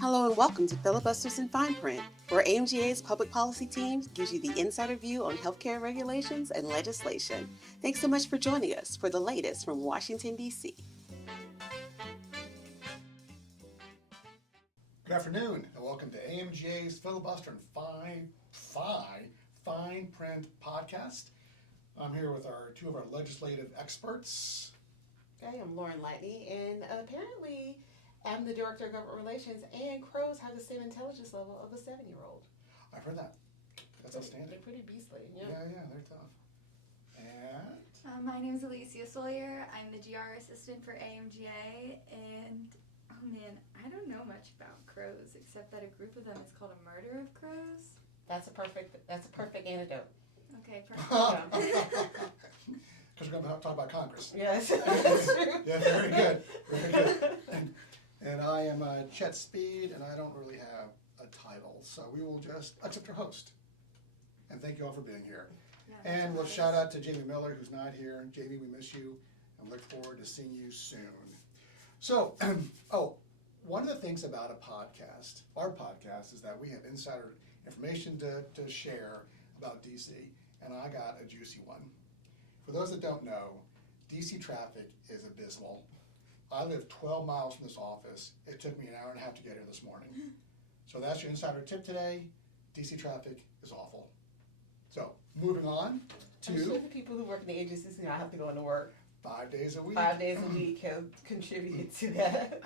Hello and welcome to Filibusters in Fine Print, where AMGA's public policy team gives you the insider view on healthcare regulations and legislation. Thanks so much for joining us for the latest from Washington, D.C. Good afternoon, and welcome to AMGA's Filibuster in Fine Print podcast. I'm here with two of our legislative experts. Hey, I'm Lauren Lightney, and apparently I'm the Director of Government Relations, and crows have the same intelligence level of a 7-year-old. I've heard that. That's outstanding. They're pretty beastly. Yeah, they're tough. And My name is Alicia Sawyer. I'm the GR assistant for AMGA, and oh man, I don't know much about crows except that a group of them is called a murder of crows. That's a perfect antidote. Okay, perfect. because we're going to talk about Congress. Yes. Yeah, very good. Very good. And I am Chet Speed, and I don't really have a title, so we will just accept your host. And thank you all for being here. Yeah, And we'll shout out to Jamie Miller, who's not here. Jamie, we miss you, and look forward to seeing you soon. So, one of the things about our podcast, is that we have insider information to share about DC, and I got a juicy one. For those that don't know, DC traffic is abysmal. I live 12 miles from this office. It took me an hour and a half to get here this morning. So that's your insider tip today. DC traffic is awful. So moving on to... I'm sure the people who work in the agencies now have to go into work 5 days a week. 5 days a week have contributed to that.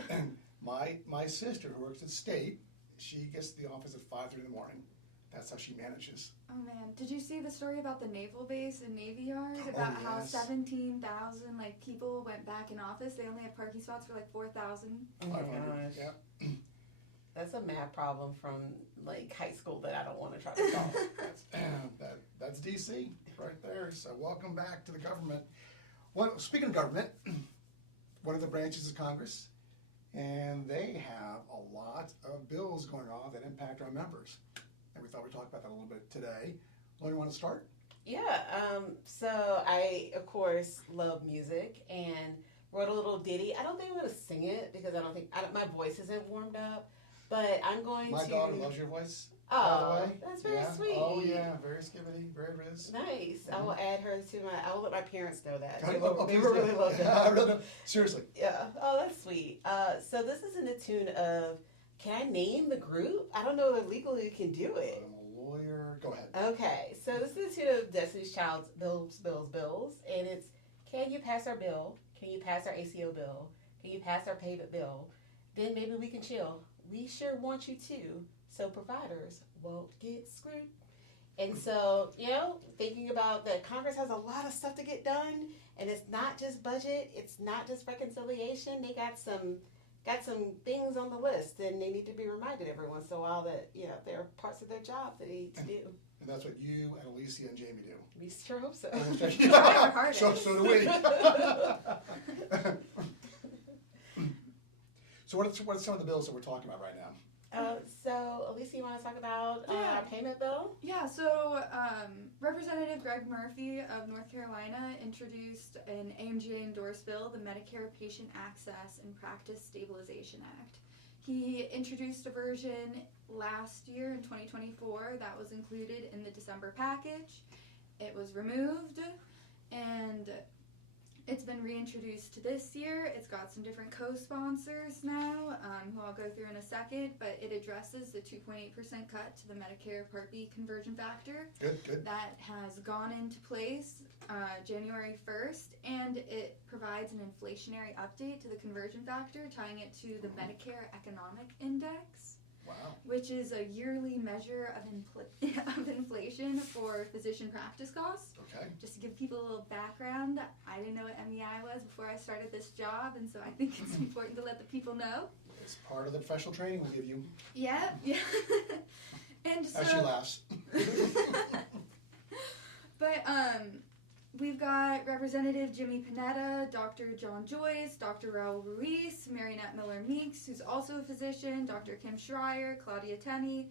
My sister, who works at State, she gets to the office at 5:30 in the morning. That's how she manages. Oh man, did you see the story about the naval base in Navy Yard? About how 17,000 people went back in office. They only had parking spots for 4,000. Oh my 500, gosh. yeah. That's a math problem from high school that I don't want to try to solve. That's DC right there. So welcome back to the government. Well, speaking of government, one of the branches is Congress, and they have a lot of bills going on that impact our members. And we thought we'd talk about that a little bit today. Lauren, you want to start? Yeah, so I, of course, love music and wrote a little ditty. I don't think I'm going to sing it because my voice isn't warmed up, but I'm going My to... daughter loves your voice, by Oh, the way. that's very Yeah. sweet. Oh, yeah, very skibbity, very riz. Nice. I will add her to I will let my parents know that. Oh, They please will do. really love Yeah, that. I really do. Seriously. Yeah. Oh, that's sweet. So this is in the tune of, can I name the group? I don't know if legally you can do it. I'm a lawyer. Go ahead. Okay, so this is the tune of Destiny's Child's Bills, Bills, Bills, and it's, can you pass our bill? Can you pass our ACO bill? Can you pass our payment bill? Then maybe we can chill. We sure want you to, so providers won't get screwed. And so, thinking about that Congress has a lot of stuff to get done, and it's not just budget, it's not just reconciliation. They got some things on the list, and they need to be reminded every once in a while that, there are parts of their job that they need to do. And that's what you and Alicia and Jamie do. We sure hope so. So do we. So what are some of the bills that we're talking about right now? So, Alicia, you want to talk about Yeah. our payment bill? Yeah, so Representative Greg Murphy of North Carolina introduced an AMGA endorsed bill, the Medicare Patient Access and Practice Stabilization Act. He introduced a version last year in 2024 that was included in the December package. It was removed, and it's been reintroduced this year. It's got some different co-sponsors now, who I'll go through in a second, but it addresses the 2.8% cut to the Medicare Part B conversion factor. Good. That has gone into place January 1st, and it provides an inflationary update to the conversion factor, tying it to the Medicare Economic Index. Wow. Which is a yearly measure of inflation for physician practice costs. Okay. Just to give people a little background, I didn't know what MEI was before I started this job, and so I think it's important to let the people know. It's part of the professional training we give you. Yeah. And so, As she laughs. but we've got Representative Jimmy Panetta, Dr. John Joyce, Dr. Raul Ruiz, Marionette Miller-Meeks, who's also a physician, Dr. Kim Schreier, Claudia Tenney,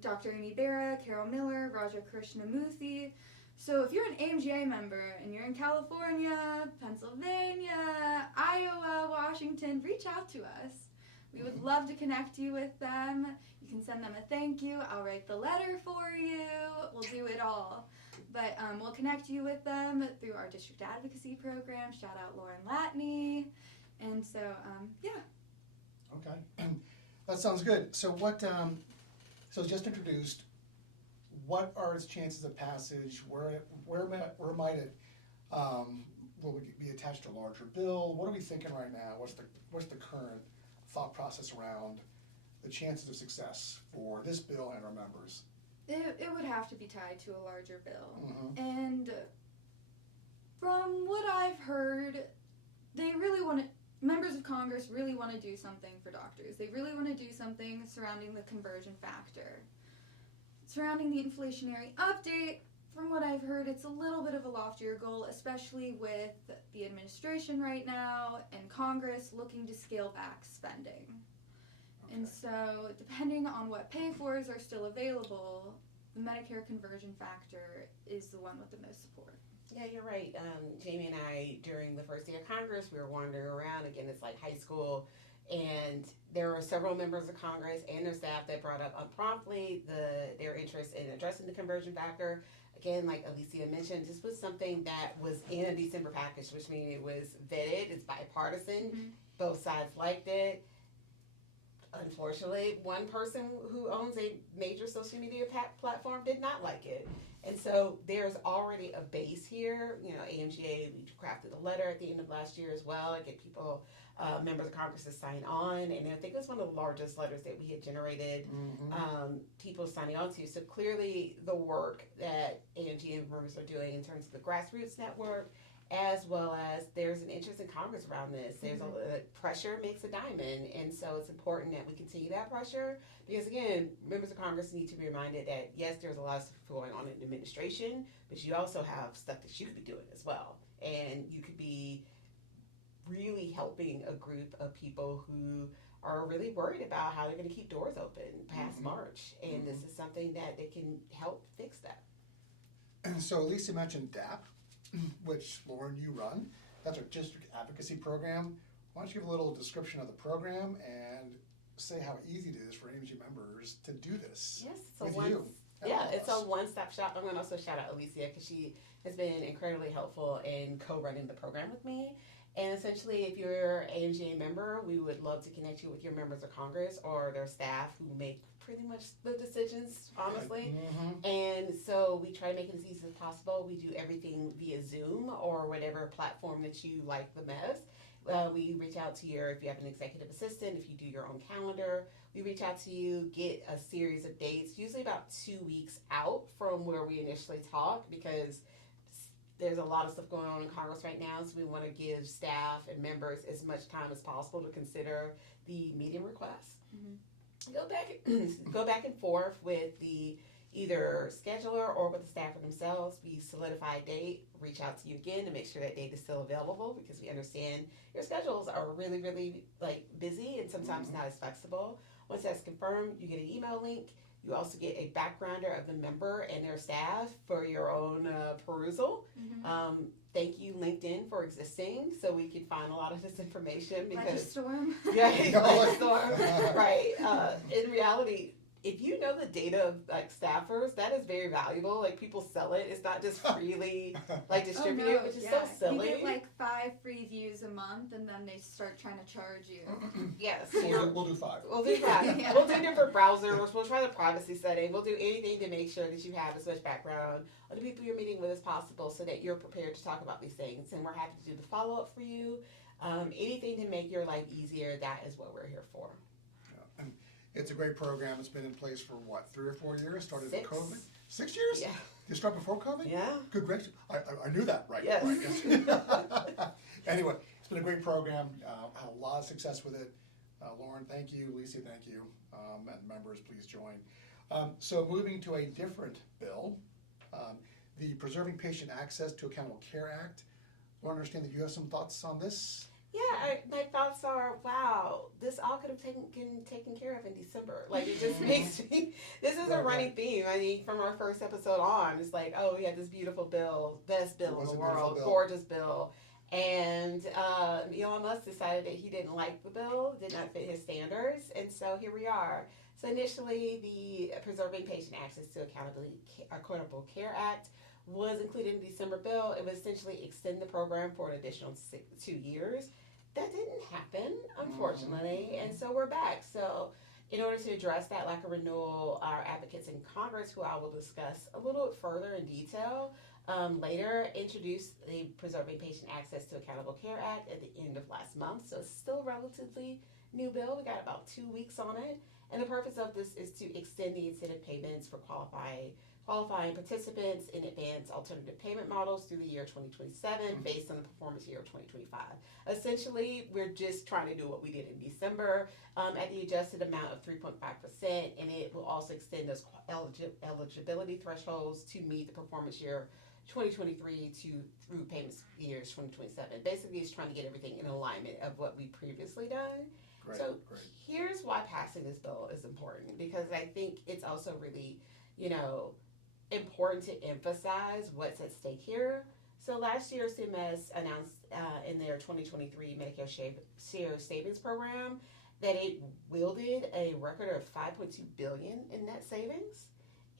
Dr. Amy Barra, Carol Miller, Raja Krishnamurthy. So if you're an AMGA member and you're in California, Pennsylvania, Iowa, Washington, reach out to us. We would love to connect you with them. You can send them a thank you. I'll write the letter for you. We'll do it all. But we'll connect you with them through our district advocacy program. Shout out Lauren Latney. And so, yeah. Okay. That sounds good. So so just introduced, what are its chances of passage? Where might it, will it be attached to a larger bill? What are we thinking right now? What's the current thought process around the chances of success for this bill and our members? It would have to be tied to a larger bill. Mm-hmm. And from what I've heard, members of Congress really want to do something for doctors. They really want to do something surrounding the conversion factor. Surrounding the inflationary update, from what I've heard, it's a little bit of a loftier goal, especially with the administration right now and Congress looking to scale back spending. Okay. And so, depending on what pay-fors are still available, the Medicare conversion factor is the one with the most support. Yeah, you're right. Jamie and I, during the first day of Congress, we were wandering around. Again, it's like high school. And there were several members of Congress and their staff that brought up unpromptly their interest in addressing the conversion factor. Again, like Alicia mentioned, this was something that was in a December package, which means it was vetted. It's bipartisan. Mm-hmm. Both sides liked it. Unfortunately, one person who owns a major social media platform did not like it. And so there's already a base here. You know, AMGA, we crafted a letter at the end of last year as well to get people, members of Congress to sign on. And I think it was one of the largest letters that we had generated, people signing on to. So clearly the work that AMGA members are doing in terms of the grassroots network, as well as there's an interest in Congress around this. There's pressure makes a diamond, and so it's important that we continue that pressure because, again, members of Congress need to be reminded that, yes, there's a lot of stuff going on in the administration, but you also have stuff that you could be doing as well, and you could be really helping a group of people who are really worried about how they're going to keep doors open past March, and this is something that they can help fix that. And so Lisa mentioned DAP, which, Lauren, you run. That's our district advocacy program. Why don't you give a little description of the program and say how easy it is for AMG members to do this? Yes, it's a one-stop shop. I'm going to also shout out Alicia because she has been incredibly helpful in co-running the program with me. And essentially, if you're an AMGA member, we would love to connect you with your members of Congress or their staff who make pretty much the decisions, honestly. And so we try to make it as easy as possible. We do everything via Zoom or whatever platform that you like the best. We reach out to if you have an executive assistant, if you do your own calendar, we reach out to you, get a series of dates, usually about 2 weeks out from where we initially talk, because there's a lot of stuff going on in Congress right now, so we want to give staff and members as much time as possible to consider the meeting requests. Go back and forth with the either scheduler or with the staffer themselves. We solidify a date, reach out to you again to make sure that date is still available, because we understand your schedules are really, really busy and sometimes not as flexible. Once that's confirmed, you get an email link. You also get a backgrounder of the member and their staff for your own perusal. Thank you, LinkedIn, for existing, so we can find a lot of this information. Because Storm. Yeah, like Storm. Right. In reality, if you know the data of staffers, that is very valuable. Like, people sell it. It's not just freely distributed, which is so silly. You get 5 free views a month, and then they start trying to charge you. Yes. We'll do 5. We'll do 5. Yeah. We'll do different browsers. We'll try the privacy setting. We'll do anything to make sure that you have as much background on the people you're meeting with as possible, so that you're prepared to talk about these things. And we're happy to do the follow-up for you. Anything to make your life easier, that is what we're here for. Yeah. It's a great program. It's been in place for 3 or 4 years? Started 6. in COVID? 6 years? Yeah. Did you start before COVID? Yeah. Good gracious. I knew that, right? Yes. Right. Anyway, it's been a great program. Had a lot of success with it. Lauren, thank you. Lisa, thank you. And members, please join. So moving to a different bill, the Preserving Patient Access to Accountable Care Act. I understand that you have some thoughts on this. Yeah, my thoughts are, wow, this all could have been taken care of in December. It just makes me, this is a running theme. I mean, from our first episode on, it's like, oh, we had this beautiful bill, best bill in the world, gorgeous bill. And Elon Musk decided that he didn't like the bill, did not fit his standards, and so here we are. So initially, the Preserving Patient Access to Accountable Care Act was included in the December bill. It would essentially extend the program for an additional 2 years. That didn't happen, unfortunately, and so we're back. So in order to address that lack of renewal, our advocates in Congress, who I will discuss a little bit further in detail later, introduced the Preserving Patient Access to Accountable Care Act at the end of last month. So it's still a relatively new bill. We got about 2 weeks on it. And the purpose of this is to extend the incentive payments for qualifying participants in advanced alternative payment models through the year 2027 based on the performance year of 2025. Essentially, we're just trying to do what we did in December at the adjusted amount of 3.5%, and it will also extend those eligibility thresholds to meet the performance year 2023 through payments years 2027. Basically, it's trying to get everything in alignment of what we previously done. Great, so great. Here's why passing this bill is important, because I think it's also really, important to emphasize what's at stake here. So last year, CMS announced in their 2023 Medicare Share Savings Program that it wielded a record of $5.2 billion in net savings,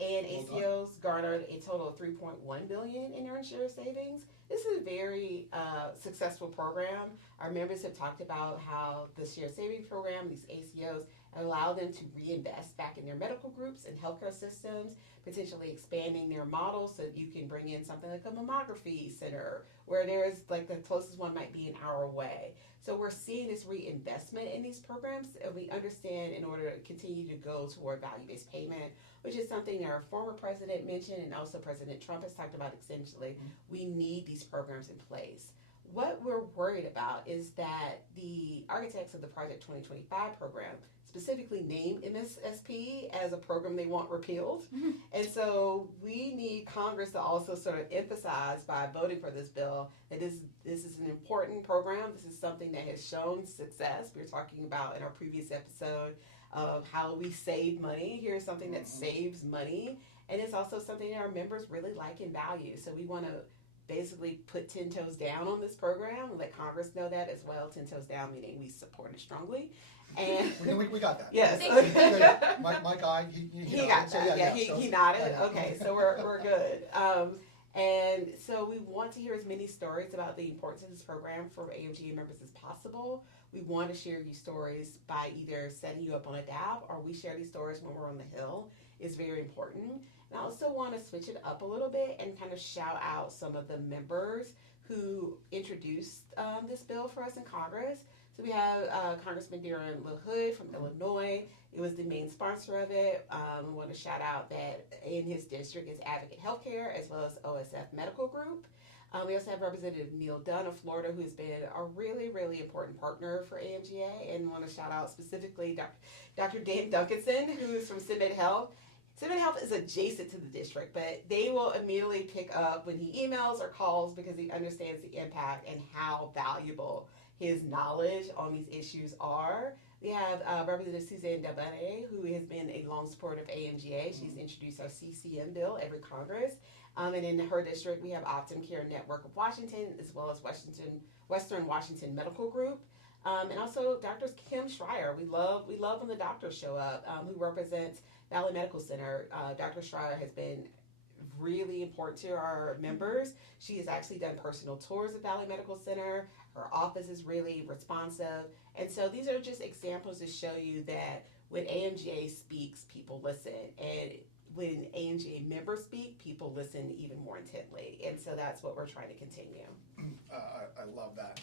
and ACOs garnered a total of $3.1 billion in earned share savings. This is a very successful program. Our members have talked about how the share savings program, these ACOs, allow them to reinvest back in their medical groups and healthcare systems, potentially expanding their models so that you can bring in something like a mammography center, where there's like the closest one might be an hour away. So we're seeing this reinvestment in these programs, and we understand in order to continue to go toward value-based payment, which is something our former president mentioned, and also President Trump has talked about extensively, we need these programs in place. What we're worried about is that the architects of the Project 2025 program specifically named MSSP as a program they want repealed. And so we need Congress to also sort of emphasize by voting for this bill that this is an important program. This is something that has shown success. We were talking about in our previous episode of how we save money. Here's something that saves money. And it's also something that our members really like and value. So we want to basically put 10 toes down on this program and let Congress know that as well. 10 toes down meaning we support it strongly. And we got that. Yes. my guy, he got so, that. He nodded. Yeah. Okay, so we're good. And so we want to hear as many stories about the importance of this program for AMGA members as possible. We want to share you stories by either setting you up on a DAB, or we share these stories when we're on the Hill. It's very important. And I also want to switch it up a little bit and kind of shout out some of the members who introduced this bill for us in Congress. So we have Congressman Darren LaHood from Illinois. It was the main sponsor of it. We want to shout out that in his district is Advocate Healthcare as well as OSF Medical Group. We also have Representative Neil Dunn of Florida, who's been a really, really important partner for AMGA, and want to shout out specifically Dr. Dan Duncanson, who's from CenMed Health. CenMed Health is adjacent to the district, but they will immediately pick up when he emails or calls because he understands the impact and how valuable his knowledge on these issues are. We have Representative Suzanne Dabane, who has been a long supporter of AMGA. She's introduced our CCM bill every Congress. And in her district, we have Optum Care Network of Washington, as well as Western Washington Medical Group. And also Dr. Kim Schreier. We love when the doctors show up, who represents Valley Medical Center. Dr. Schreier has been really important to our members. She has actually done personal tours of Valley Medical Center. Her office is really responsive. And so these are just examples to show you that when AMGA speaks, people listen. And when AMGA members speak, people listen even more intently. And so that's what we're trying to continue. I love that.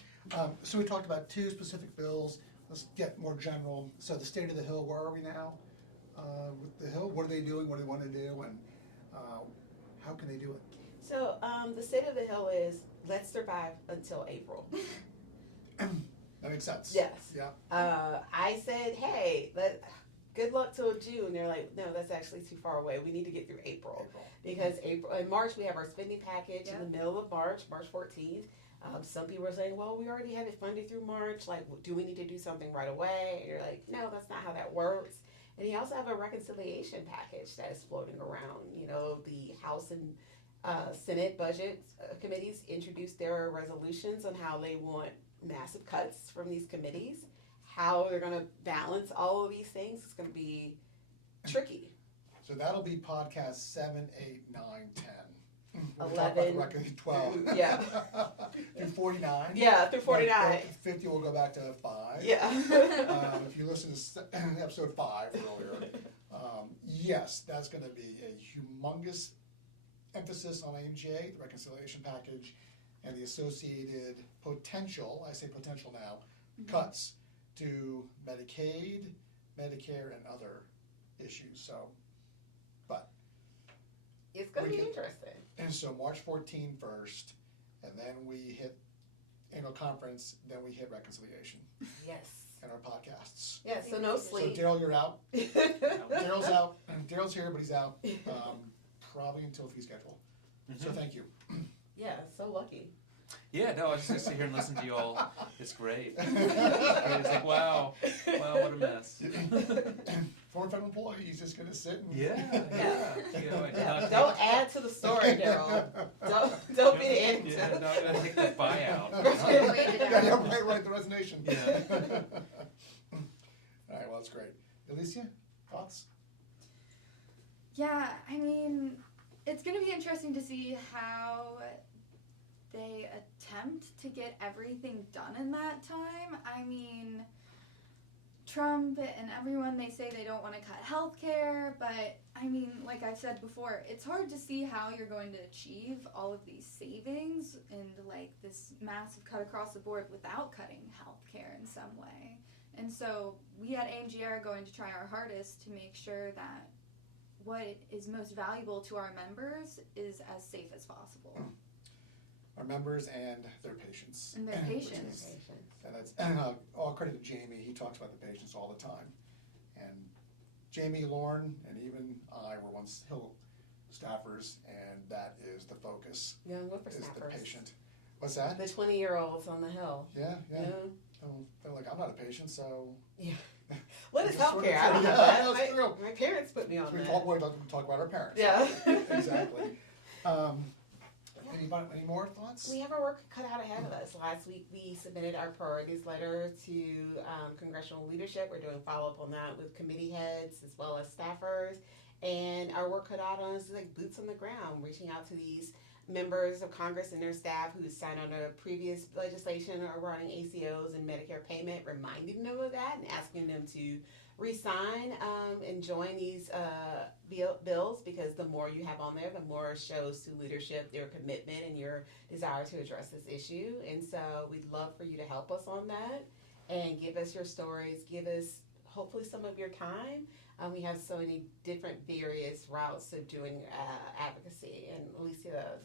So we talked about two specific bills. Let's get more general. So the State of the Hill, where are we now? With the Hill, what are they doing? What do they want to do? And how can they do it? So the State of the Hill is let's survive until April. That makes sense. Yes. Yeah. I said, hey, good luck till June. They're like, no, that's actually too far away. We need to get through April. Because in March we have our spending package in the middle of March 14th. Some people are saying, well, we already have it funded through March. Like, do we need to do something right away? And you're like, no, that's not how that works. And you also have a reconciliation package that is floating around. You know, the House and Senate budget committees introduced their resolutions on how they want massive cuts from these committees. How they're going to balance all of these things is going to be tricky. So that'll be podcast 7, 8, 9, 10. 11, 12. Yeah. Through 49. Yeah, through 49. 50 will go back to 5. Yeah. If you listen to episode 5 earlier, yes, that's going to be a humongous emphasis on AMGA, the reconciliation package, and the associated potential, I say potential now, cuts to Medicaid, Medicare, and other issues. So, but It's going to be interesting. And so March 14 first, and then we hit annual conference, then we hit reconciliation Yes. and our podcasts. Yeah, so no sleep. So Daryl, you're out. Daryl's out. Daryl's here, but he's out. Probably until fee schedule. So thank you. Yeah, so lucky. Yeah, no, I was just sit here and listen to you all. It's great. It's like, wow, what a mess. Former federal employee, he's just going to sit and... Yeah. Don't add to the story, Daryl. Don't be the end. Yeah, not going to take the buyout. Right, the resignation. Yeah. All right, well, that's great. Alicia, thoughts? Yeah, I mean, it's going to be interesting to see how they attempt to get everything done in that time. I mean, Trump and everyone, they say they don't want to cut healthcare, but I mean, like I've said before, it's hard to see how you're going to achieve all of these savings and like this massive cut across the board without cutting healthcare in some way. And so we at AMGA are going to try our hardest to make sure that what is most valuable to our members is as safe as possible. Our members and their patients. And their patients. And that's all credit to Jamie. He talks about the patients all the time. And Jamie, Lauren, and even I were once Hill staffers, and that is the focus. Yeah, what for is staffers? the patient. What's that? The 20-year-olds on the Hill. Yeah. They're like, I'm not a patient, so... Yeah. What is Just sort healthcare? of- I don't know Yeah, that. that's true. My parents put me on So we that. talk about our parents. Yeah. Exactly. Any more thoughts? We have our work cut out ahead of us. Last week we submitted our priorities letter to congressional leadership. We're doing follow-up on that with committee heads as well as staffers. And our work cut out on us is like boots on the ground, reaching out to these members of Congress and their staff who signed on a previous legislation regarding ACOs and Medicare payment, reminding them of that and asking them to re-sign and join these bills, because the more you have on there, the more it shows to leadership their commitment and your desire to address this issue. And so we'd love for you to help us on that and give us your stories, give us hopefully some of your time. We have so many different various routes of doing advocacy. And Alicia,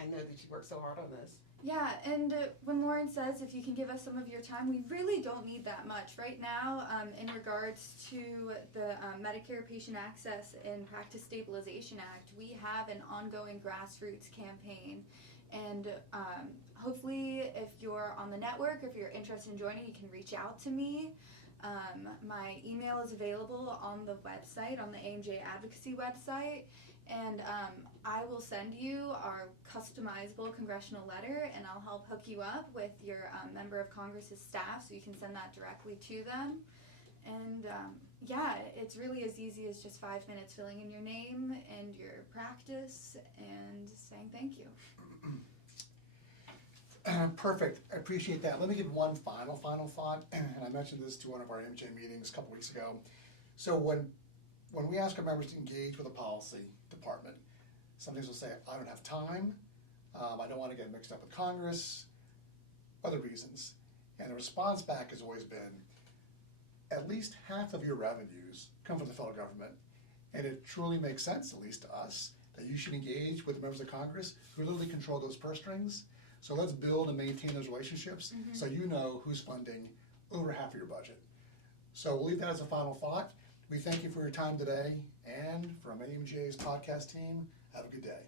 I know that you worked so hard on this. Yeah, and when Lauren says if you can give us some of your time, we really don't need that much. Right now, in regards to the Medicare Patient Access and Practice Stabilization Act, we have an ongoing grassroots campaign. And hopefully, if you're on the network, if you're interested in joining, you can reach out to me. My email is available on the website, on the AMGA Advocacy website, and I will send you our customizable congressional letter, and I'll help hook you up with your member of Congress's staff so you can send that directly to them. And yeah, it's really as easy as just 5 minutes filling in your name and your practice and saying thank you. Perfect. I appreciate that. Let me give one final thought, and I mentioned this to one of our AMGA meetings a couple weeks ago. So when we ask our members to engage with a policy department, sometimes they'll say, I don't have time, I don't want to get mixed up with Congress, other reasons. And the response back has always been, at least half of your revenues come from the federal government, and it truly makes sense, at least to us, that you should engage with members of Congress who literally control those purse strings. So let's build and maintain those relationships so you know who's funding over half of your budget. So we'll leave that as a final thought. We thank you for your time today, and from AMGA's podcast team, have a good day.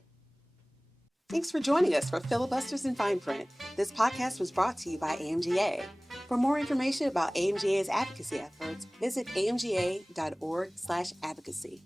Thanks for joining us for Filibusters in Fine Print. This podcast was brought to you by AMGA. For more information about AMGA's advocacy efforts, visit amga.org/advocacy.